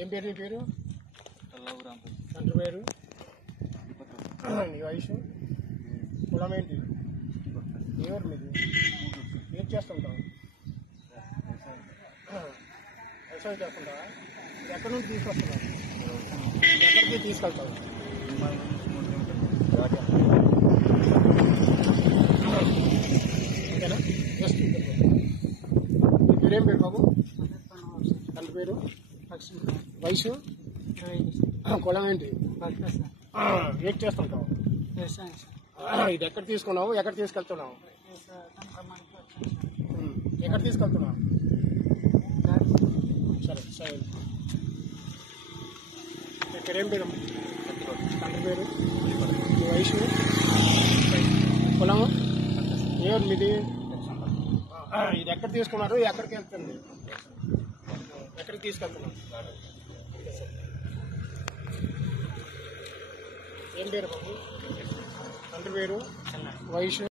ఏం పేరు నీ పేరు? తండ్రి పేరు? నీ వయసు? కులం ఏంటి? ఎవరు మీది? ఏం చేస్తుంటావు? వ్యవసాయం చేస్తుంటావా? ఎక్కడి నుంచి తీసుకొస్తున్నావు? ఎక్కడికి తీసుకెళ్తావు? ఓకేనా? జస్ట్ పేరేం పేరు బాబు? తండ్రి పేరు? వయసు? కులం ఏంటి? ఏం చేస్తుంటావు? ఇది ఎక్కడ తీసుకున్నావు? ఎక్కడ తీసుకెళ్తున్నావు? ఎక్కడ తీసుకెళ్తున్నావు? సరే సరే. పేరేం పేరు? తండ్రి పేరు? వయసు? కులము? ఎవరు మీది? ఇది ఎక్కడ తీసుకున్నారు? ఎక్కడికి వెళ్తుంది? ఎక్కడికి తీసుకెళ్తున్నాం? ఏం పేరు బాబు? తండ్రి పేరు? వయసు?